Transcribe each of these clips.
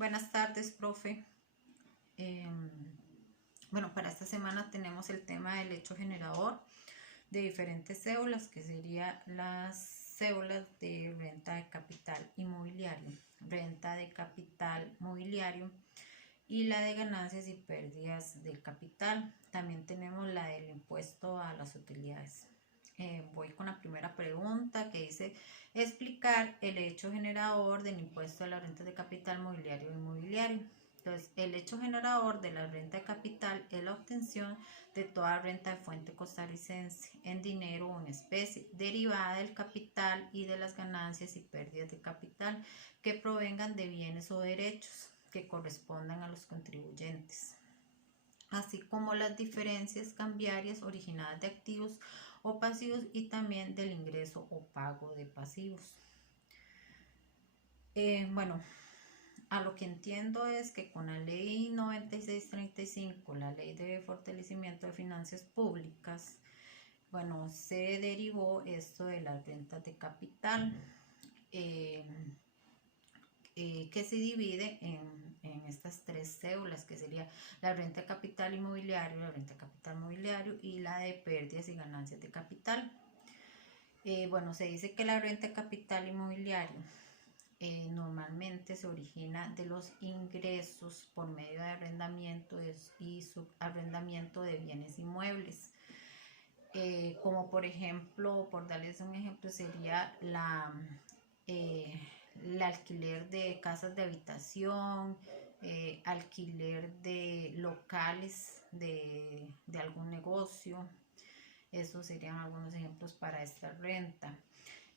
Buenas tardes, profe. Bueno, para esta semana tenemos el tema del hecho generador de diferentes cédulas, que serían las cédulas de renta de capital inmobiliario, renta de capital mobiliario y la de ganancias y pérdidas del capital. También tenemos la del impuesto a las utilidades. Voy con la primera pregunta, que dice explicar el hecho generador del impuesto a la renta de capital mobiliario e inmobiliario. Entonces, el hecho generador de la renta de capital es la obtención de toda renta de fuente costarricense en dinero o en especie, derivada del capital y de las ganancias y pérdidas de capital que provengan de bienes o derechos que correspondan a los contribuyentes, así como las diferencias cambiarias originadas de activos o pasivos y también del ingreso o pago de pasivos. Bueno, a lo que entiendo es que con la ley 9635, la ley de fortalecimiento de finanzas públicas, bueno, se derivó esto de las rentas de capital, que se divide en estas tres cédulas, que sería la renta de capital inmobiliario, la renta de capital mobiliario y la de pérdidas y ganancias de capital. Bueno, se dice que la renta de capital inmobiliario normalmente se origina de los ingresos por medio de arrendamiento y subarrendamiento de bienes inmuebles. Como por ejemplo, por darles un ejemplo, sería el alquiler de casas de habitación, alquiler de locales de algún negocio. Esos serían algunos ejemplos para esta renta.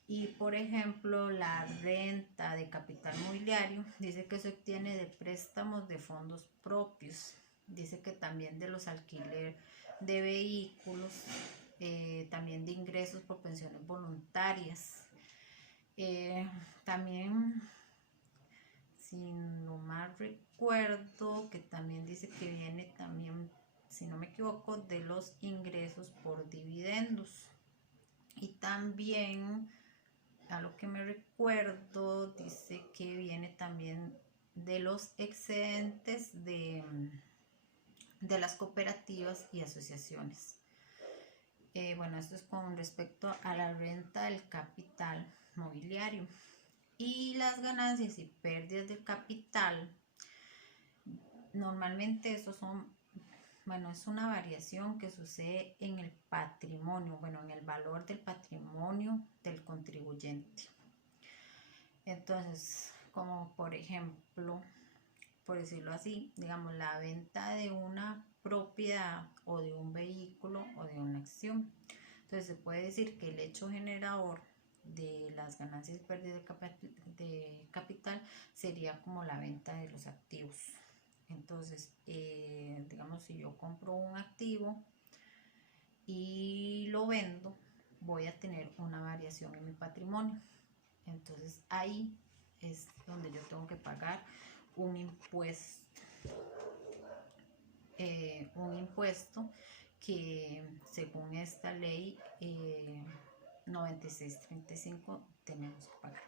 Y por ejemplo, la renta de capital mobiliario dice que se obtiene de préstamos de fondos propios. Dice que también de los alquiler de vehículos, también de ingresos por pensiones voluntarias. También, si no mal recuerdo, que también dice que viene también, si no me equivoco, de los ingresos por dividendos. Y también, a lo que me recuerdo, dice que viene también de los excedentes de las cooperativas y asociaciones. Bueno, esto es con respecto a la renta del capital mobiliario. Y las ganancias y pérdidas del capital, normalmente estos son, bueno, es una variación que sucede en el patrimonio, bueno, en el valor del patrimonio del contribuyente. Entonces, como por ejemplo, por decirlo así, digamos, la venta de una propiedad o de un vehículo o de una acción. Entonces, se puede decir que el hecho generador de las ganancias y pérdidas de capital sería como la venta de los activos. Entonces, digamos, si yo compro un activo y lo vendo, voy a tener una variación en mi patrimonio. Entonces, ahí es donde yo tengo que pagar un impuesto que según esta ley 9635 tenemos que pagar.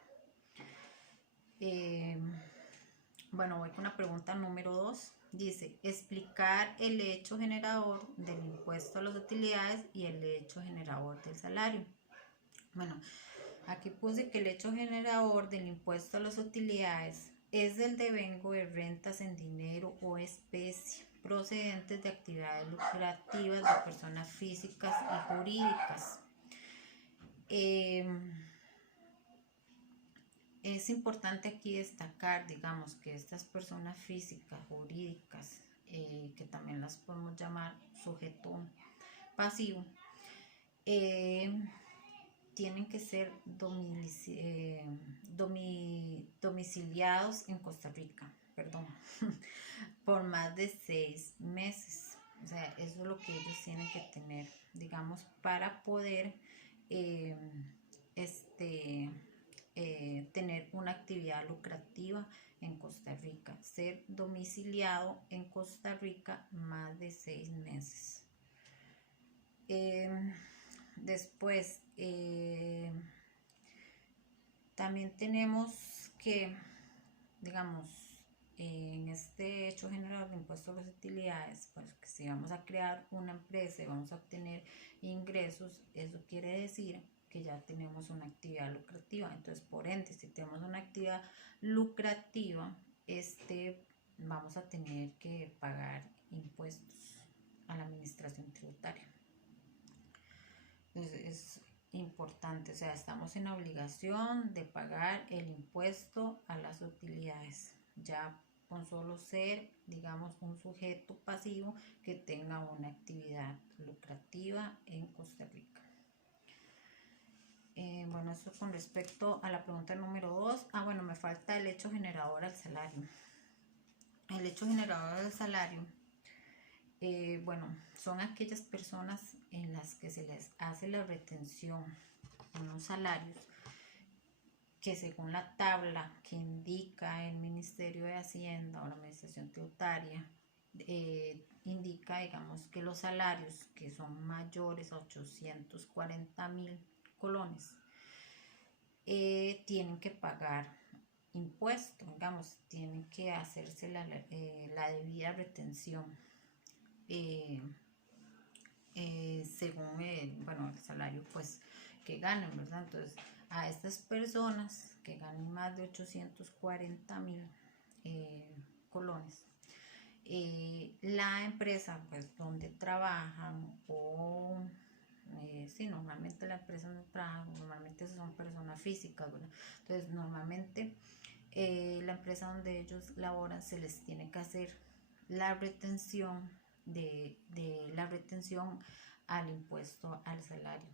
Bueno, voy con la pregunta número 2. Dice, explicar el hecho generador del impuesto a las utilidades y el hecho generador del salario. Bueno, aquí puse que el hecho generador del impuesto a las utilidades es el devengo de rentas en dinero o especie procedentes de actividades lucrativas de personas físicas y jurídicas. Es importante aquí destacar, digamos, que estas personas físicas, jurídicas, que también las podemos llamar sujeto pasivo, tienen que ser domiciliados en Costa Rica, perdón, por más de 6 meses. O sea, eso es lo que ellos tienen que tener, digamos, para poder tener una actividad lucrativa en Costa Rica, ser domiciliado en Costa Rica más de 6 meses. Después, también tenemos que, digamos, en este hecho general de impuesto a las utilidades, pues que si vamos a crear una empresa y vamos a obtener ingresos, eso quiere decir que ya tenemos una actividad lucrativa. Entonces, por ende, si tenemos una actividad lucrativa, vamos a tener que pagar impuestos a la administración tributaria. Entonces, es importante, o sea, estamos en obligación de pagar el impuesto a las utilidades, ya con solo ser, digamos, un sujeto pasivo que tenga una actividad lucrativa en Costa Rica. Bueno, eso con respecto a la pregunta número 2. Bueno, me falta el hecho generador al salario. El hecho generador del salario, bueno, son aquellas personas en las que se les hace la retención en los salarios que según la tabla que indica el Ministerio de Hacienda o la Administración Tributaria, indica, digamos, que los salarios que son mayores a 840.000 colones tienen que pagar impuestos, digamos, tienen que hacerse la debida retención según bueno, el salario pues que ganen, ¿verdad? Entonces, a estas personas que ganen más de 840.000 colones, la empresa pues donde trabajan o sí, normalmente la empresa donde trabajan, normalmente son personas físicas, ¿verdad? Entonces, normalmente la empresa donde ellos laboran se les tiene que hacer la retención de la retención al impuesto al salario,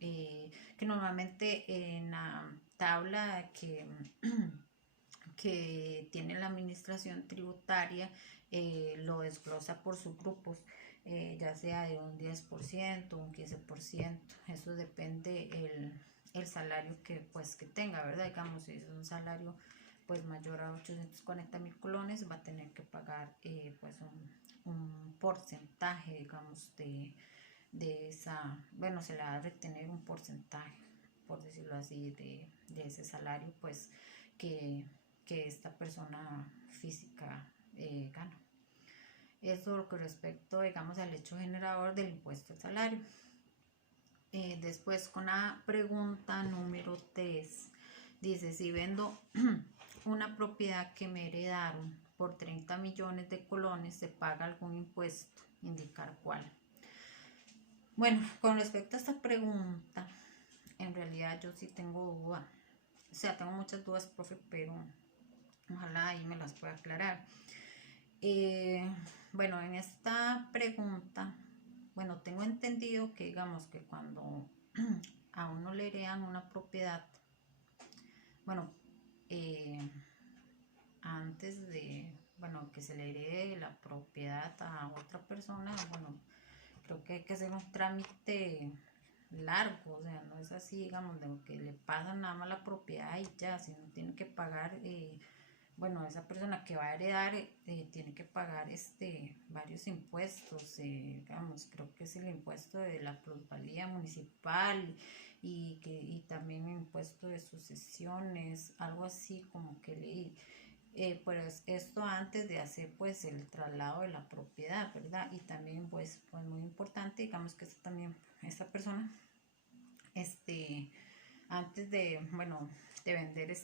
que normalmente en la tabla que tiene la administración tributaria lo desglosa por subgrupos, ya sea de un 10%, un 15%, eso depende el salario que pues que tenga, ¿verdad? Digamos, si es un salario pues mayor a 840.000 colones, va a tener que pagar pues un porcentaje, digamos, de esa, bueno, se le va a retener un porcentaje, por decirlo así, de ese salario pues que esta persona física gana. Eso con respecto, digamos, al hecho generador del impuesto al salario. Después, con la pregunta número 3, dice, si vendo una propiedad que me heredaron por 30 millones de colones, ¿se paga algún impuesto? Indicar cuál. Bueno, con respecto a esta pregunta, en realidad yo sí tengo duda. O sea, tengo muchas dudas, profe, pero ojalá ahí me las pueda aclarar. Bueno, en esta pregunta, bueno, tengo entendido que digamos que cuando a uno le heredan una propiedad, bueno, antes de, bueno, que se le herede la propiedad a otra persona, bueno, creo que hay que hacer un trámite largo, o sea, no es así, digamos, de que le pasan nada más la propiedad y ya, sino tiene que pagar, bueno, esa persona que va a heredar tiene que pagar varios impuestos, digamos, creo que es el impuesto de la plusvalía municipal y también el impuesto de sucesiones, algo así como que leí. Pues esto antes de hacer pues el traslado de la propiedad, ¿verdad? Y también pues muy importante, digamos que esto también, esta persona, antes de, bueno, de vender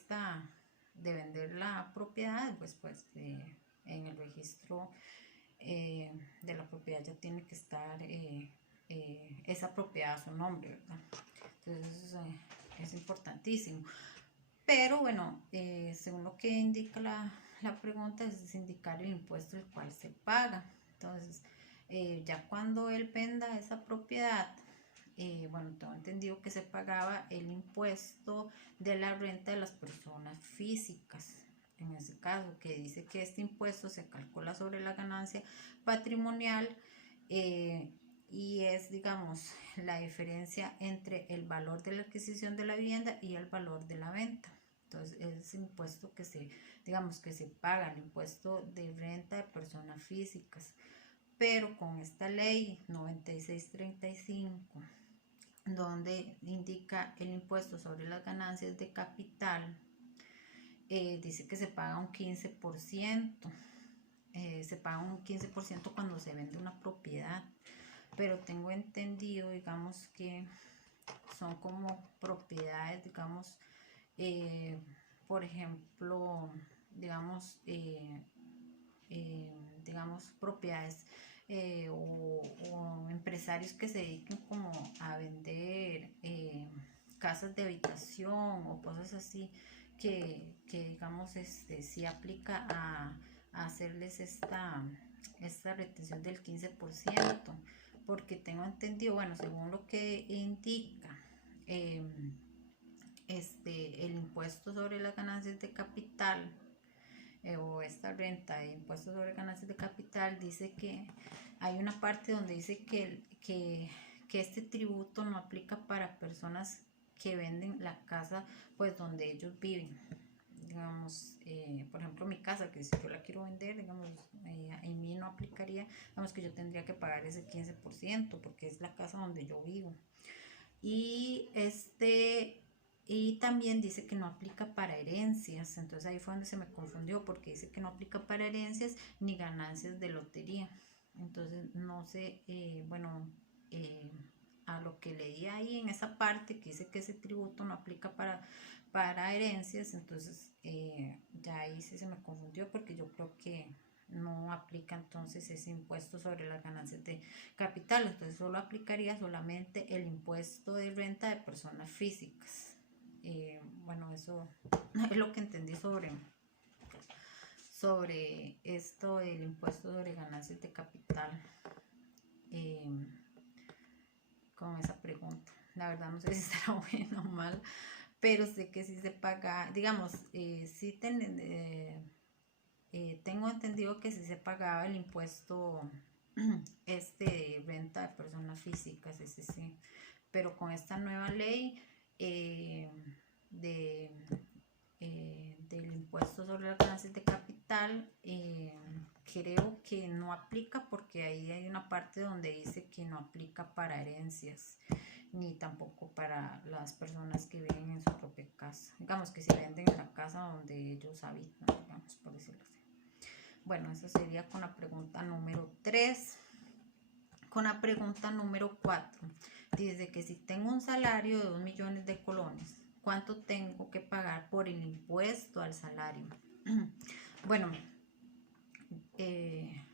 de vender la propiedad, pues en el registro de la propiedad ya tiene que estar esa propiedad a su nombre, ¿verdad? Entonces es importantísimo. Pero bueno, según lo que indica la pregunta, es indicar el impuesto el cual se paga. Entonces, ya cuando él venda esa propiedad, bueno, tengo entendido que se pagaba el impuesto de la renta de las personas físicas. En ese caso, que dice que este impuesto se calcula sobre la ganancia patrimonial y es, digamos, la diferencia entre el valor de la adquisición de la vivienda y el valor de la venta. Entonces, es el impuesto que digamos, que se paga, el impuesto de renta de personas físicas. Pero con esta ley 9635, donde indica el impuesto sobre las ganancias de capital, dice que se paga un 15%. Se paga un 15% cuando se vende una propiedad, pero tengo entendido, digamos, que son como propiedades, digamos, por ejemplo, digamos, digamos, propiedades o empresarios que se dediquen como a vender casas de habitación o cosas así que digamos, sí aplica a hacerles esta retención del 15%, porque tengo entendido, bueno, según lo que indica el impuesto sobre las ganancias de capital, o esta renta de impuestos sobre ganancias de capital, dice que hay una parte donde dice que este tributo no aplica para personas que venden la casa pues donde ellos viven. Digamos, por ejemplo, mi casa, que si yo la quiero vender, digamos, en mí no aplicaría, digamos que yo tendría que pagar ese 15% porque es la casa donde yo vivo. Y y también dice que no aplica para herencias, entonces ahí fue donde se me confundió, porque dice que no aplica para herencias ni ganancias de lotería. Entonces no sé, bueno, a lo que leí ahí en esa parte que dice que ese tributo no aplica para herencias, entonces ya ahí sí se me confundió, porque yo creo que no aplica entonces ese impuesto sobre las ganancias de capital, entonces solo aplicaría solamente el impuesto de renta de personas físicas. Bueno, eso es lo que entendí sobre esto del impuesto sobre ganancias de capital, con esa pregunta. La verdad no sé si estará bueno o mal, pero sé que sí se paga, digamos, sí tengo entendido que sí se pagaba el impuesto de renta de personas físicas, ese sí, pero con esta nueva ley de, del impuesto sobre las ganancias de capital, creo que no aplica, porque ahí hay una parte donde dice que no aplica para herencias ni tampoco para las personas que viven en su propia casa, digamos que si venden la casa donde ellos habitan, digamos, por decirlo así. Bueno, eso sería con la pregunta número 3. Con la pregunta número 4, dice que si tengo un salario de 2 millones de colones, ¿cuánto tengo que pagar por el impuesto al salario? Bueno, en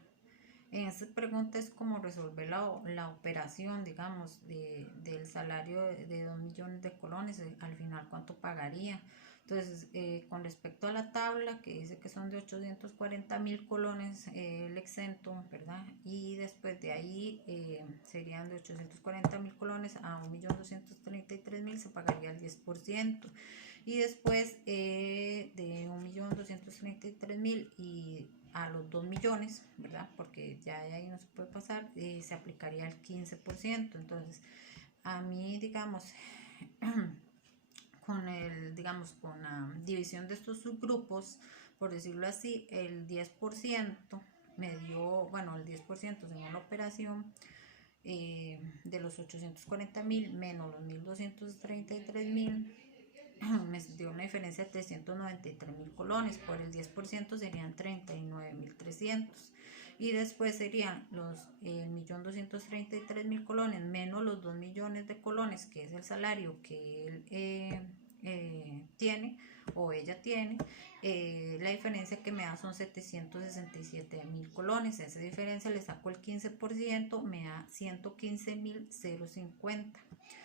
esta pregunta es como resolver la operación, digamos, del salario de 2 millones de colones, al final cuánto pagaría. Entonces, con respecto a la tabla que dice que son de 840.000 colones el exento, ¿verdad? Y después de ahí serían de 840.000 colones a 1.233.000, se pagaría el 10%. Y después de 1.233.000 y a los 2 millones, ¿verdad? Porque ya de ahí no se puede pasar, se aplicaría el 15%. Entonces, a mí, digamos, con la división de estos subgrupos, por decirlo así, el 10% me dio, bueno, el 10% según la operación, de los 840.000 menos los 1.233.000, me dio una diferencia de 393.000 colones. Por el 10% serían 39.300. Y después serían los 1.233.000 colones menos los 2 millones de colones, que es el salario que él tiene o ella tiene. La diferencia que me da son 767.000 colones. Esa diferencia le saco el 15%, me da 115.050.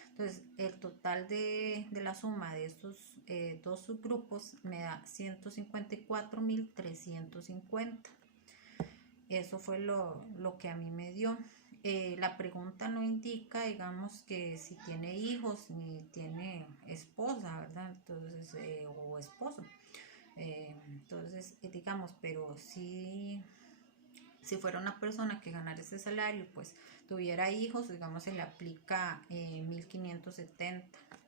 Entonces, el total de la suma de estos dos subgrupos me da 154.350. Eso fue lo que a mí me dio. La pregunta no indica, digamos, que si tiene hijos ni tiene esposa, ¿verdad? Entonces, o esposo. Entonces, digamos, pero si fuera una persona que ganara ese salario, pues tuviera hijos, digamos, se le aplica 1.570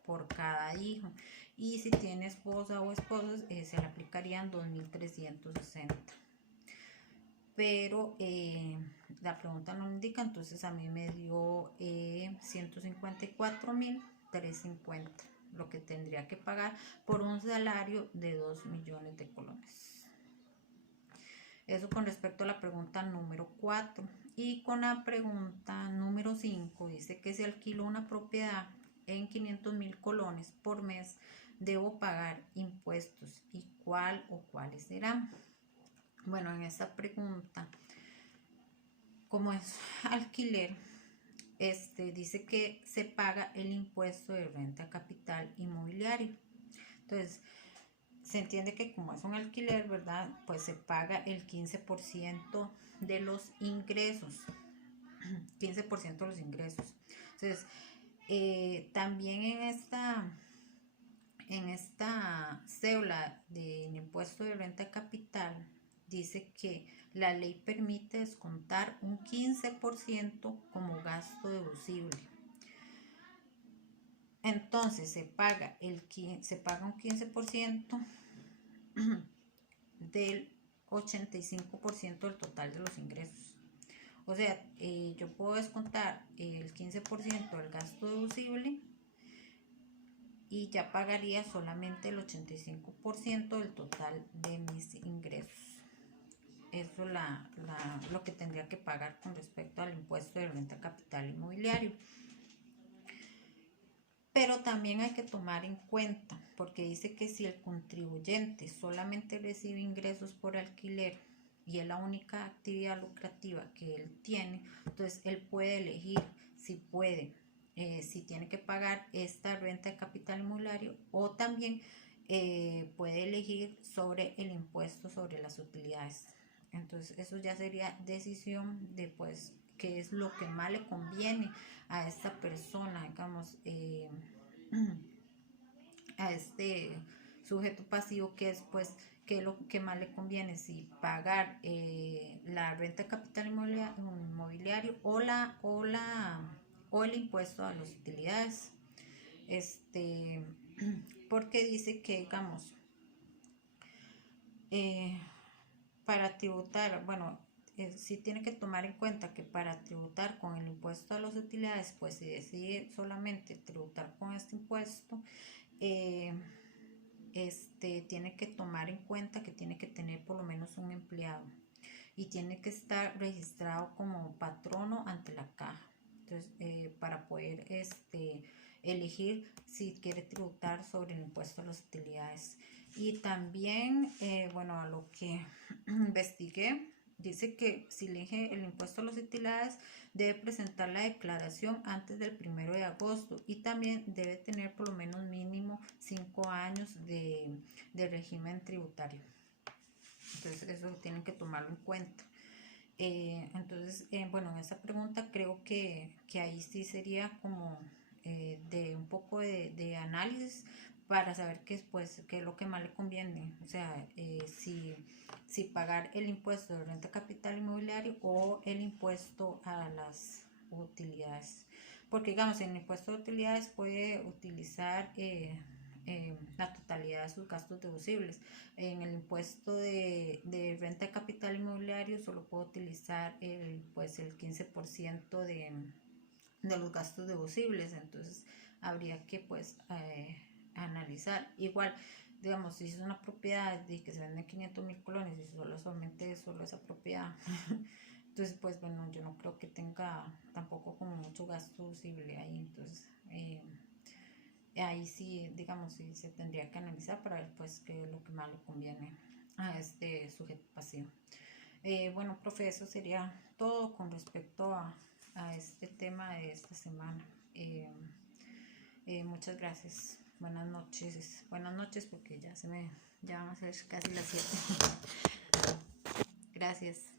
por cada hijo. Y si tiene esposa o esposos, se le aplicarían 2.360. Pero la pregunta no lo indica, entonces a mí me dio 154.350. lo que tendría que pagar por un salario de 2 millones de colones. Eso con respecto a la pregunta número 4. Y con la pregunta número 5 dice que si alquilo una propiedad en 500.000 colones por mes, debo pagar impuestos y cuál o cuáles serán. Bueno, en esta pregunta, como es alquiler, dice que se paga el impuesto de renta capital inmobiliario. Entonces, se entiende que como es un alquiler, ¿verdad? Pues se paga el 15% de los ingresos. 15% de los ingresos. Entonces, también en esta cédula del impuesto de renta capital dice que la ley permite descontar un 15% como gasto deducible. Entonces se paga un 15% del 85% del total de los ingresos. O sea, yo puedo descontar el 15% del gasto deducible y ya pagaría solamente el 85% del total de mis ingresos. Eso es lo que tendría que pagar con respecto al impuesto de renta capital inmobiliario. Pero también hay que tomar en cuenta, porque dice que si el contribuyente solamente recibe ingresos por alquiler y es la única actividad lucrativa que él tiene, entonces él puede elegir si tiene que pagar esta renta de capital inmobiliario o también puede elegir sobre el impuesto sobre las utilidades. Entonces eso ya sería decisión de pues qué es lo que más le conviene a esta persona, digamos, a este sujeto pasivo, que es pues qué es lo que más le conviene, si pagar la renta de capital inmobiliario o el impuesto a las utilidades. Porque dice que, digamos, para tributar, bueno, sí tiene que tomar en cuenta que para tributar con el impuesto a las utilidades, pues si decide solamente tributar con este impuesto, tiene que tomar en cuenta que tiene que tener por lo menos un empleado y tiene que estar registrado como patrono ante la caja. Entonces, para poder elegir si quiere tributar sobre el impuesto a las utilidades. Y también, bueno, a lo que investigué, dice que si elige el impuesto a las utilidades, debe presentar la declaración antes del 1 de agosto y también debe tener por lo menos mínimo 5 años de régimen tributario. Entonces, eso tienen que tomarlo en cuenta. Bueno, en esa pregunta creo que ahí sí sería como de un poco de análisis para saber qué es lo que más le conviene. O sea, si pagar el impuesto de renta capital inmobiliario o el impuesto a las utilidades. Porque, digamos, en el impuesto de utilidades puede utilizar la totalidad de sus gastos deducibles. En el impuesto de renta de capital inmobiliario solo puedo utilizar el 15% de los gastos deducibles. Entonces habría que analizar. Igual, digamos, si es una propiedad de que se venden 500.000 colones y solamente solo esa propiedad, entonces pues bueno, yo no creo que tenga tampoco como mucho gasto deducible ahí. Entonces ahí sí, digamos, sí se tendría que analizar para ver pues qué es lo que más le conviene a este sujeto pasivo. Bueno, profe, eso sería todo con respecto a este tema de esta semana. Muchas gracias. Buenas noches porque ya van a ser casi las 7. Gracias.